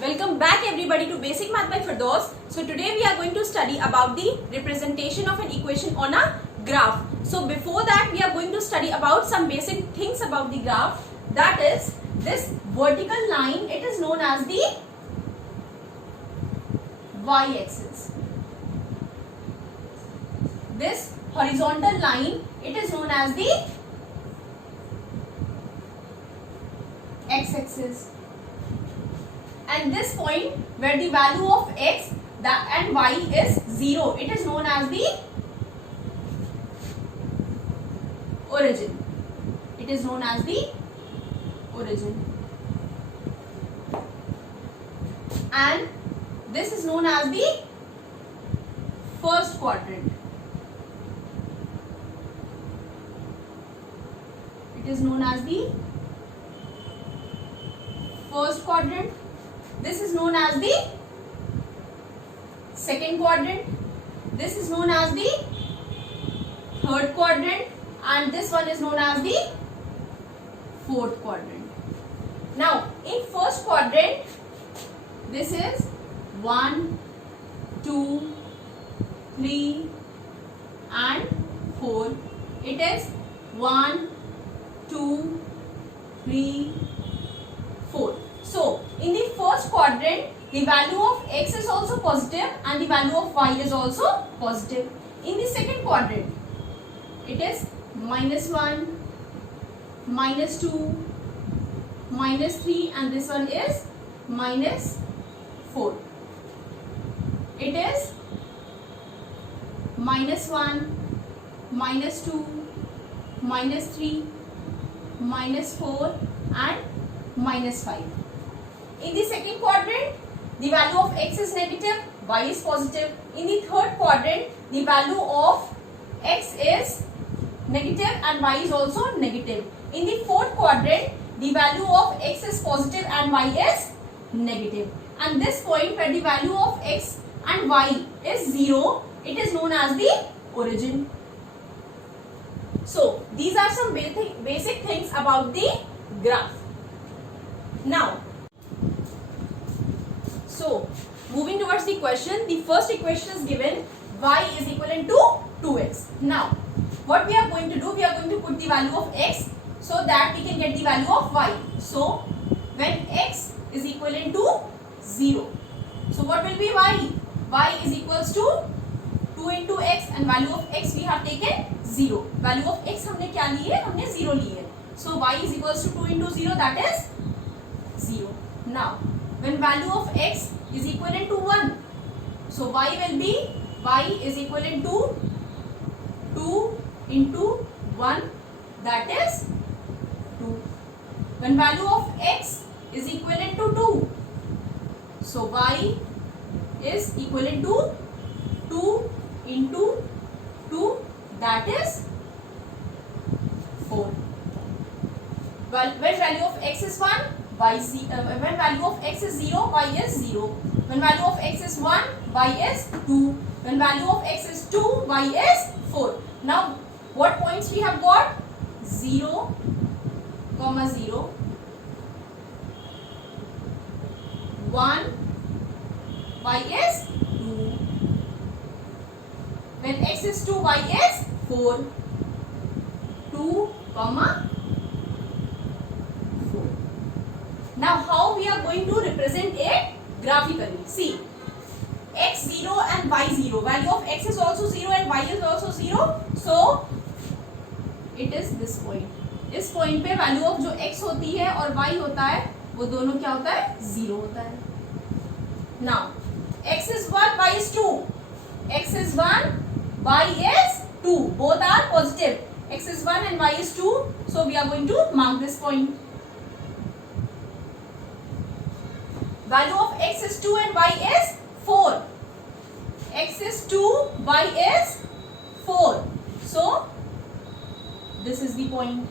Welcome back everybody to Basic Math by Firdaus. So today we are going to study about the representation of an equation on a graph. So before that we are going to study about some basic things about the graph. That is, this vertical line, it is known as the y-axis. This horizontal line, it is known as the x-axis. And this point where the value of x and y is 0, it is known as the origin. It is known as the origin. And this is known as the first quadrant. It is known as the first quadrant. This is known as the second quadrant. This is known as the third quadrant. And this one is known as the fourth quadrant. Now, in first quadrant, this is 1, 2, 3 and 4. It is 1, 2, 3, 4. So, in the first quadrant, the value of x is also positive and the value of y is also positive. In the second quadrant, it is -1, -2, -3 and this one is -4. It is -1, -2, -3, -4 and -5. In the second quadrant, the value of x is negative, y is positive. In the third quadrant, the value of x is negative and y is also negative. In the fourth quadrant, the value of x is positive and y is negative. And this point where the value of x and y is 0, it is known as the origin. So, these are some basic things about the graph. Now, so moving towards the question, the first equation is given, y is equivalent to 2x. Now, what we are going to do, we are going to put the value of x so that we can get the value of y. So, when x is equivalent to 0, so what will be y? Y is equals to 2 into x and value of x we have taken 0. Value of x हमने क्या ली है? हमने 0 ली है. So, y is equals to 2 into 0, that is 0. Now, when value of x is equivalent to 1, so y will be, y is equivalent to 2 into 1, that is 2. When value of x is equivalent to 2, so y is equivalent to 2 into 2, that is 4. When value of x is 1, when value of x is 0, y is 0. When value of x is 1, y is 2. When value of x is 2, y is 4. Now, what points we have got? 0, 0, 1, y is 2. When x is 2, y is 4. 2, 4. Now, how we are going to represent it graphically? See, x0 and y0. Value of x is also 0 and y is also 0. So, it is this point. इस point पे value of जो x होती है और y होता है, वो दोनों क्या होता है? 0 होता है. Now, x is 1, y is 2. X is 1, y is 2. Both are positive. X is 1 and y is 2. So, we are going to mark this point. Value of x is 2 and y is 4. X is 2, y is 4. So, this is the point.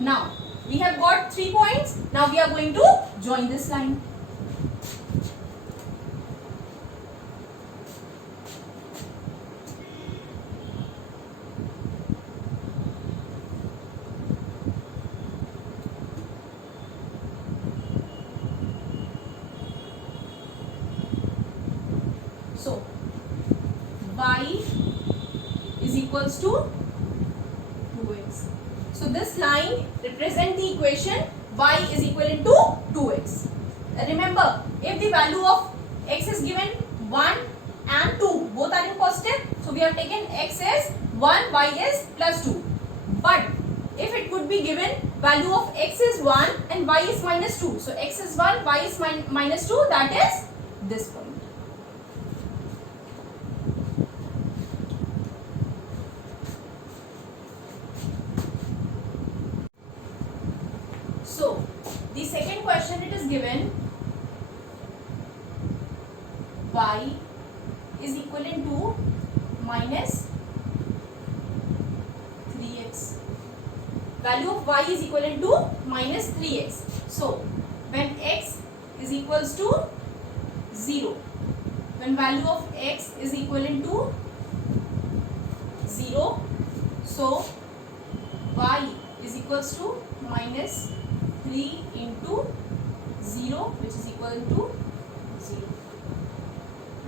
Now, we have got 3 points. Now, we are going to join this line. equals to 2x. So this line represents the equation y is equivalent to 2x. Remember, if the value of x is given 1 and 2, both are in positive, so we have taken x as 1, y is plus 2. But if it could be given value of x is 1 and y is minus 2, so x is 1, y is minus 2, that is this point. So the second question, it is given y is equivalent to minus 3x. Value of y is equivalent to minus 3x. So when x is equals to 0, when value of x is equivalent to 0, so y is equals to minus 3 into 0, which is equal to 0.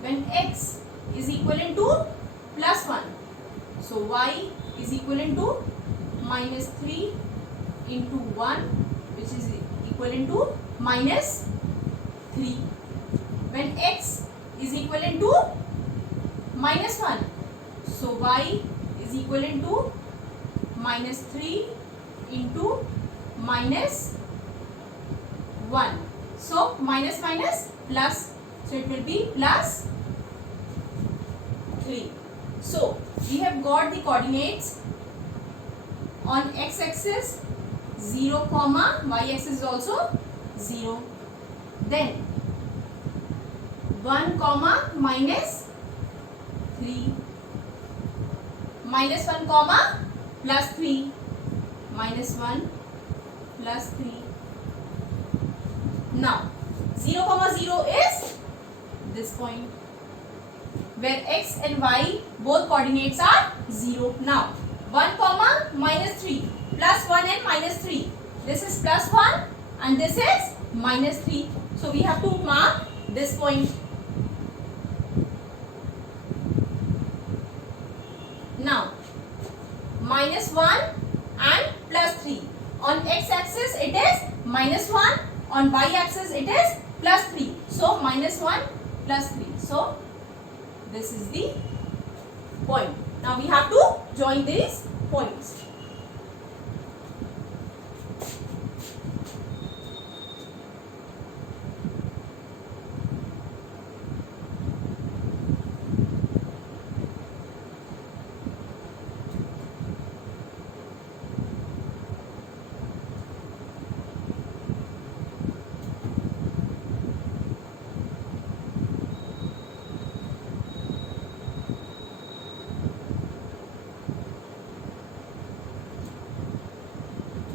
When x is equivalent to plus 1, so y is equivalent to minus 3 into 1, which is equivalent to minus 3. When x is equivalent to minus 1, so y is equivalent to minus 3 into minus 1. So minus minus plus, so it will be plus 3. So we have got the coordinates on x-axis 0, y-axis is also 0. Then 1, minus 3, minus 1, plus 3, minus 1 plus 3. Now 0, 0 is this point where x and y both coordinates are 0. Now 1, minus 3, plus 1 and minus 3. This is plus 1 and this is minus 3. So we have to mark this point. Now minus 1 and plus 3. On x-axis it is minus 1. On y-axis it is plus 3. So minus 1 plus 3. So this is the point. Now we have to join these points.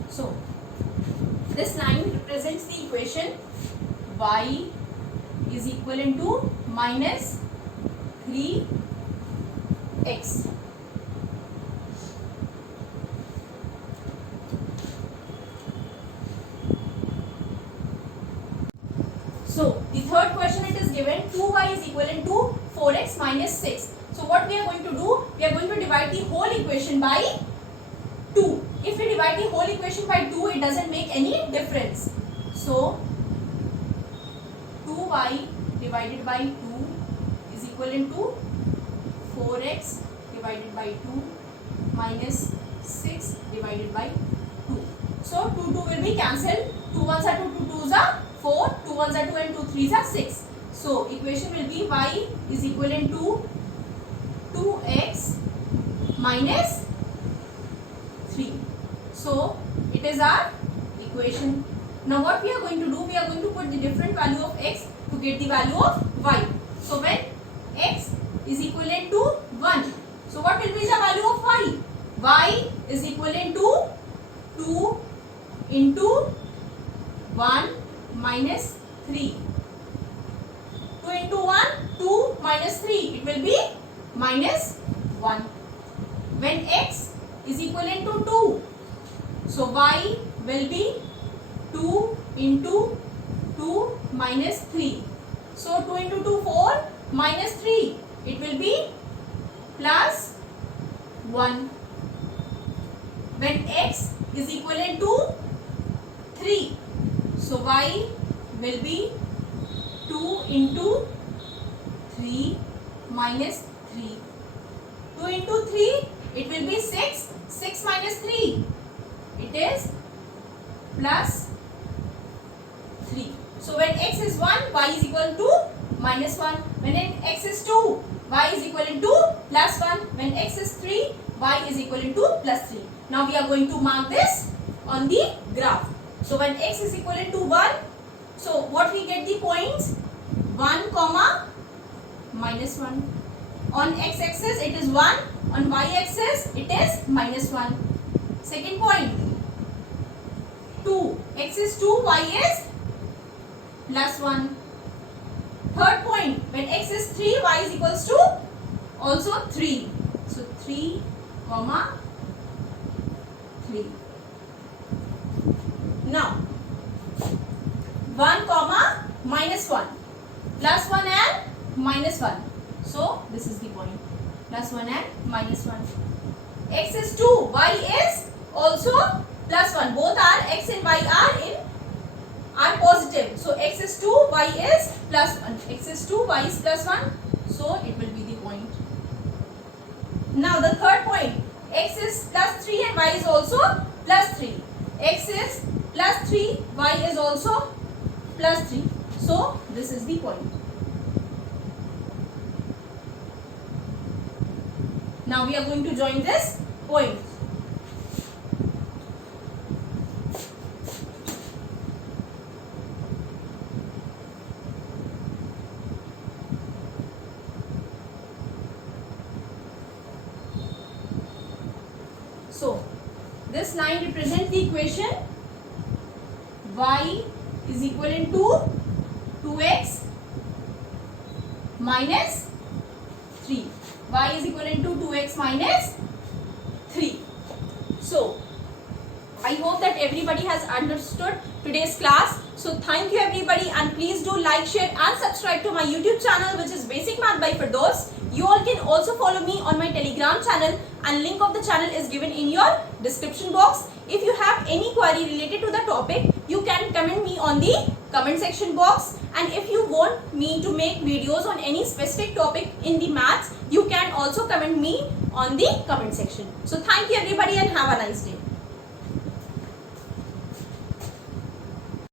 So this line represents the equation y is equivalent to minus 3x. So the third question, it is given 2y is equivalent to 4x minus 6. So what we are going to do? We are going to divide the whole equation by 2. If we divide the whole equation by 2, it doesn't make any difference. So 2y divided by 2 is equivalent to 4x divided by 2 minus 6 divided by 2. So 2 will be cancelled. 2 1s are 2, 2 2s are 4, 2 1s are 2 and 2 3s are 6. So equation will be y is equivalent to 2x minus 3. So it is our equation. Now what we are going to do? We are going to put the different value of x to get the value of y. So when x is equivalent to 1, so what will be the value of y? Y is equivalent to 2 into 1 minus 3. 2 into 1, 2 minus 3. It will be minus 1. When x is equivalent to 2, so y will be 2 into 2 minus 3. So 2 into 2, 4 minus 3. It will be plus 1. When x is equivalent to 3, so y will be 2 into 3 minus 3. 2 into 3, it will be 6. 6 minus 3, it is plus 3. So when x is 1, y is equal to minus 1. When x is 2, y is equivalent to plus 1. When x is 3, y is equivalent to plus 3. Now we are going to mark this on the graph. So when x is equivalent to 1, so what we get the points? 1 comma minus 1. On x-axis it is 1, on y-axis it is minus 1. Second point, 2. X is 2, y is plus 1. Third point, when x is 3, y is equals to also 3. So 3 comma 3. Now 1 comma minus 1, plus 1 and minus 1. So this is the point, plus 1 and minus 1. X is 2, y is also plus 1. Both are x and y are positive. So x is 2, y is plus 1. X is 2, y is plus 1. So it will be the point. Now the third point, x is plus 3 and y is also plus 3. X is plus 3, y is also plus 3. So this is the point. Now we are going to join this point. So this line represents the equation y is equivalent to 2x minus 3. Y is equivalent to 2x minus 3. So I hope that everybody has understood today's class. So thank you everybody, and please do like, share and subscribe to my YouTube channel, which is Basic Math by Firdaus. You all can also follow me on my Telegram channel, and link of the channel is given in your description box. If you have any query related to the topic, you can comment me on the comment section box. And if you want me to make videos on any specific topic in the maths, you can also comment me on the comment section. So thank you everybody and have a nice day.